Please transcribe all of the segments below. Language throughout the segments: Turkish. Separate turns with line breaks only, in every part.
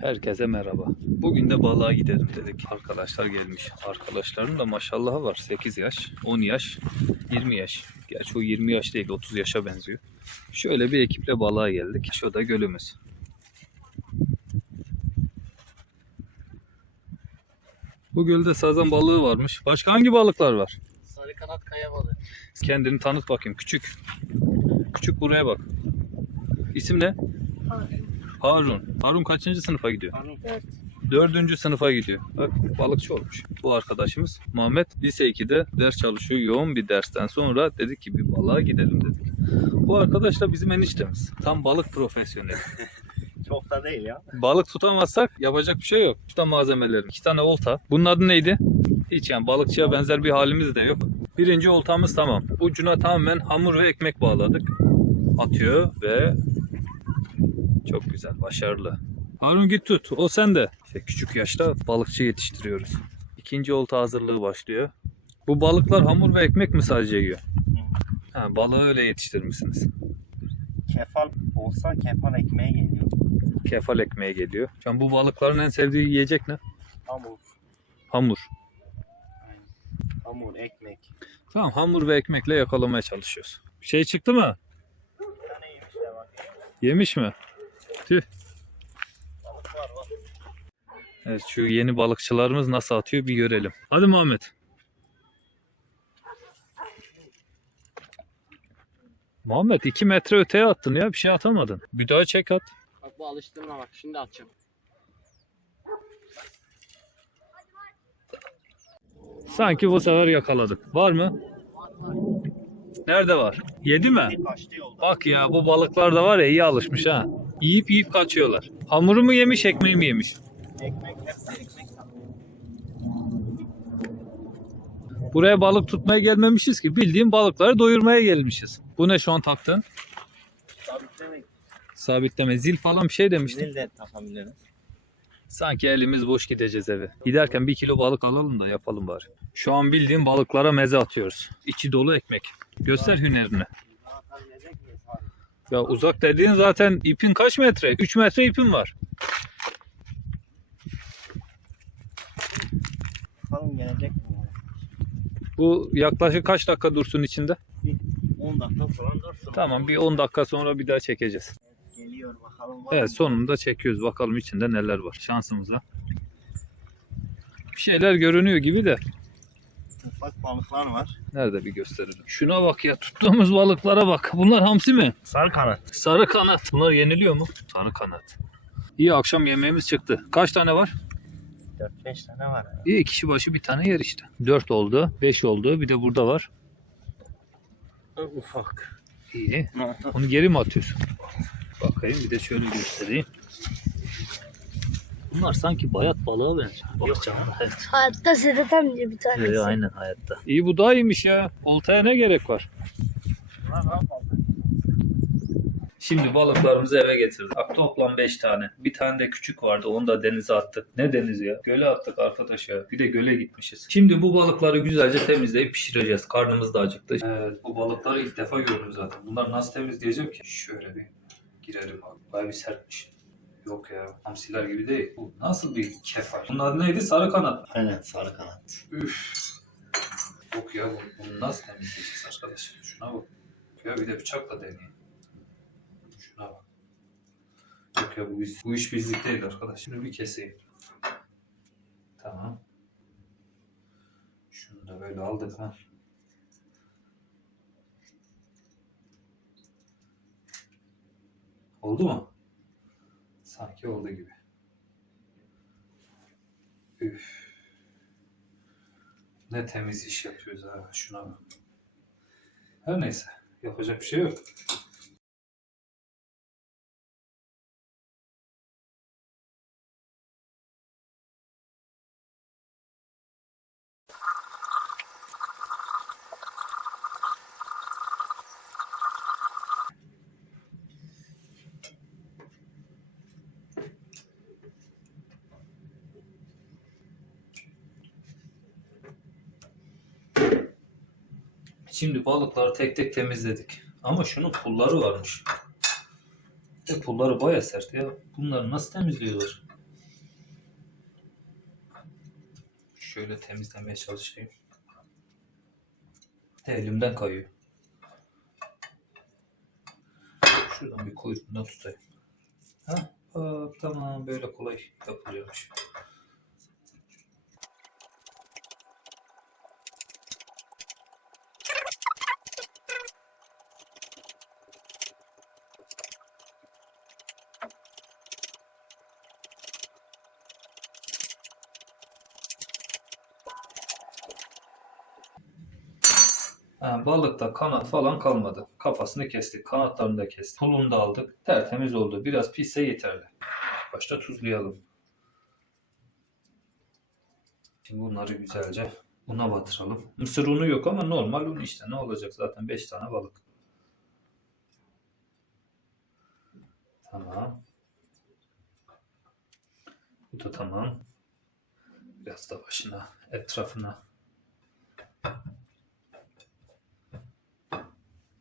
Herkese merhaba. Bugün de balığa gidelim dedik. Arkadaşlar gelmiş. Arkadaşların da maşallahı var. 8 yaş, 10 yaş, 20 yaş. Gerçi o 20 yaş değil 30 yaşa benziyor. Şöyle bir ekiple balığa geldik. Şu da gölümüz. Bu gölde sazan balığı varmış. Başka hangi balıklar var?
Sarı kanat kaya balığı.
Kendini tanıt bakayım. Küçük. Küçük buraya bak. İsim ne? Harun. Harun kaçıncı sınıfa gidiyor?
Evet.
Dördüncü sınıfa gidiyor. Bak balıkçı olmuş. Bu arkadaşımız Muhammed lise 2'de ders çalışıyor. Yoğun bir dersten sonra dedik ki bir balığa gidelim dedik. Bu arkadaş da bizim eniştemiz. Tam balık profesyoneli.
Çok da değil ya.
Balık tutamazsak yapacak bir şey yok. İşte malzemelerim. İki tane olta. Bunun adı neydi? Hiç yani balıkçıya benzer bir halimiz de yok. Birinci oltamız tamam. Ucuna tamamen hamur ve ekmek bağladık. Atıyor ve çok güzel, başarılı. Harun git tut. O sende. İşte küçük yaşta balıkçı yetiştiriyoruz. İkinci olta hazırlığı başlıyor. Bu balıklar hamur ve ekmek mi sadece yiyor? Ha, balığı öyle yetiştirmişsiniz.
Kefal olsa kefal ekmeğe geliyor.
Kefal ekmeğe geliyor. Şu an bu balıkların en sevdiği yiyecek ne?
Hamur.
Hamur.
Hamur, ekmek.
Tamam hamur ve ekmekle yakalamaya çalışıyoruz. Bir şey çıktı mı?
Bir tane yemiş de bak.
Yemiş mi? Tüh.
Var var.
Evet şu yeni balıkçılarımız nasıl atıyor bir görelim. Hadi Muhammed. Muhammed 2 metre öteye attın ya bir şey atamadın. Bir daha çek at.
Bak bu alıştırma bak şimdi atacağım.
Sanki bu sefer yakaladık. Var mı? Nerede var? Yedi mi? Bak ya bu balıklar da var ya iyi alışmış ha. Yiyip yiyip kaçıyorlar. Hamuru mu yemiş ekmeği mi yemiş?
Ekmek hepsi ekmek.
Buraya balık tutmaya gelmemişiz ki. Bildiğin balıkları doyurmaya gelmişiz. Bu ne şu an taktın?
Sabitlemek.
Sabitleme. Zil falan bir şey demiştin.
Zil de takabiliriz.
Sanki elimiz boş gideceğiz eve. Giderken bir kilo balık alalım da yapalım bari. Şu an bildiğin balıklara meze atıyoruz. İçi dolu ekmek. Göster hünerini. Ya uzak dediğin zaten ipin kaç metre? 3 metre ipin var.
Bakalım gelecek mi?
Bu yaklaşık kaç dakika dursun içinde?
10 dakika falan dursun.
Tamam bir 10 dakika sonra bir daha çekeceğiz. Evet sonunda çekiyoruz. Bakalım içinde neler var şansımızla. Bir şeyler görünüyor gibi de.
Ufak balıklar var.
Nerede bir gösterelim. Şuna bak ya tuttuğumuz balıklara bak. Bunlar hamsi mi?
Sarı kanat.
Sarı kanat. Bunlar yeniliyor mu? Sarı kanat. İyi akşam yemeğimiz çıktı. Kaç tane var?
4-5 tane var. ya.
İyi kişi başı bir tane yer işte. 4 oldu, 5 oldu. Bir de burada var.
Ufak.
İyi. Onu geri mi atıyorsun? Bakayım bir de şöyle göstereyim. Bunlar sanki bayat balığa benziyor. Bak canım. Evet.
Hayatta Sedat amca bir tanesi.
Ee, aynen hayatta. İyi bu daha iyiymiş ya. Oltaya ne gerek var? Şimdi balıklarımızı eve getirdik. Bak toplam 5 tane. Bir tane de küçük vardı. Onu da denize attık. Ne deniz ya? Göle attık arkadaş ya. Bir de göle gitmişiz. Şimdi bu balıkları güzelce temizleyip pişireceğiz. Karnımız da acıktı. Evet bu balıkları ilk defa gördüm zaten. Bunları nasıl temizleyeceğim ki? Şöyle bir girelim abi. Bayağı bir sertmiş. Yok ya. Hamsiler gibi değil. Bu nasıl bir kefal? Bunun adı neydi? Sarı kanat.
Aynen sarı kanat.
Üf. Yok ya bu, bunu nasıl temizleyeceğiz arkadaş? Şuna bak. Ya bir de bıçakla deneyeyim. Şuna bak. Yok ya bu iş, bu iş bizlik değil arkadaş. Şunu bir keseyim. Tamam. Şunu da böyle aldık ha. Oldu mu? Sanki oldu gibi. Üf. Ne temiz iş yapıyoruz ha. Şuna. Her neyse. Yapacak bir şey yok. Şimdi balıkları tek tek temizledik. Ama şunun pulları varmış. E pulları baya sert ya. Bunları nasıl temizliyorlar? Şöyle temizlemeye çalışayım. Elimden kayıyor. Şuradan bir kuyruğundan tutayım. Ha, tamam böyle kolay yapılıyormuş. Ha, balıkta kanat falan kalmadı. Kafasını kestik, kanatlarını da kestik. Pulunu da aldık. Tertemiz oldu. Biraz pisse yeterli. Başta tuzlayalım. Şimdi bunları güzelce una batıralım. Mısır unu yok ama normal un işte. Ne olacak zaten 5 tane balık. Tamam. Bu da tamam. Biraz da başına, etrafına.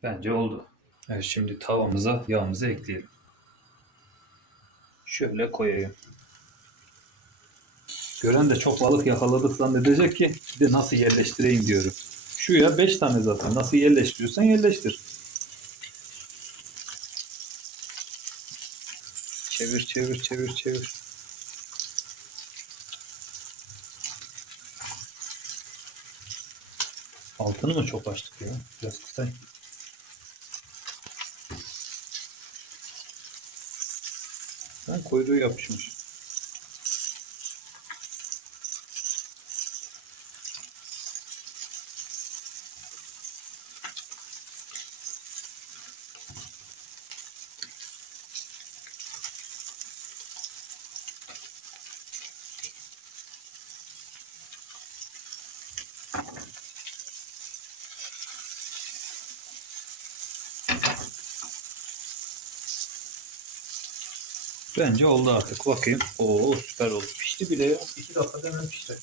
Bence oldu. Evet şimdi tavamıza yağımızı ekleyelim. Şöyle koyayım. Gören de çok balık yakaladık zannedecek ki bir de nasıl yerleştireyim diyorum. Şu ya 5 tane zaten. Nasıl yerleştiriyorsan yerleştir. Çevir çevir çevir çevir. Altını mı çok açtık ya? Biraz kısayım. Ha, kuyruğu yapışmış. Bence oldu artık. Bakayım. Oo süper oldu. Pişti bile ya. 2 dakikada hemen pişti.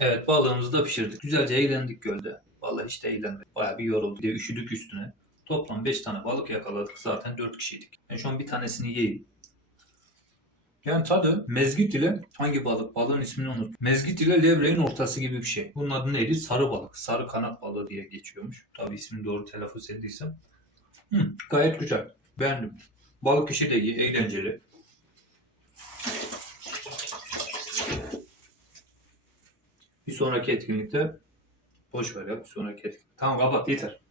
Evet balığımızı da pişirdik. Güzelce eğlendik gölde. Vallahi hiç de eğlenmedik. Bayağı bir yorulduk. Bir de üşüdük üstüne. Toplam 5 tane balık yakaladık. Zaten 4 kişiydik. Ben şu an bir tanesini yiyeyim. Yani tadı mezgit ile hangi balık? Balığın ismini unut. Mezgit ile levreğin ortası gibi bir şey. Bunun adı neydi? Sarı balık. Sarı kanat balığı diye geçiyormuş. Tabii ismini doğru telaffuz ettiysem. Hı, gayet güzel. Beğendim. Balık işi de iyi, eğlenceli. Bir sonraki etkinlikte boş ver ya bir sonraki etkinlik. Tamam kapat yeter.